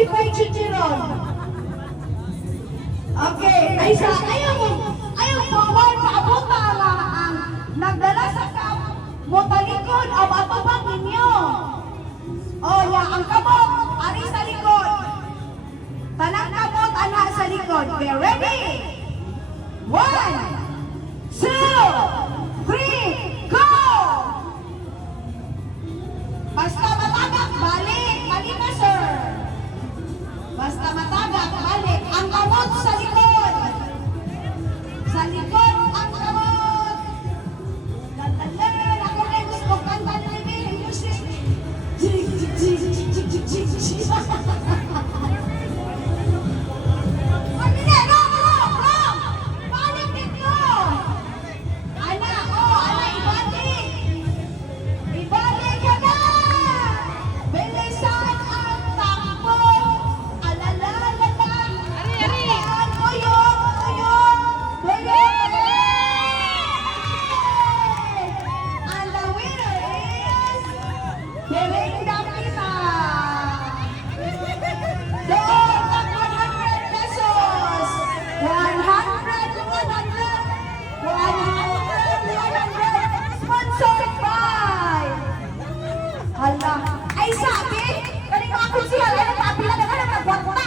Malipay chichiron. Okay, ay sa ayaw bawal maabuta ang nagdala sa motalikod ang atubang ninyo. O ya, ang kabot, ari sa likod. Tanang kabot, anak sa likod. Okay, ready? 1, 2, 3, go! Basta matagak, balik. Balik na, sir. Basta matagak, balik. Ang kabot sa likod. Sa likod, ang kabot. Lalala, ako rin gusto kanta na rin. Ay sabi, kanina ako siya, ay napapila na ka na nagwagta.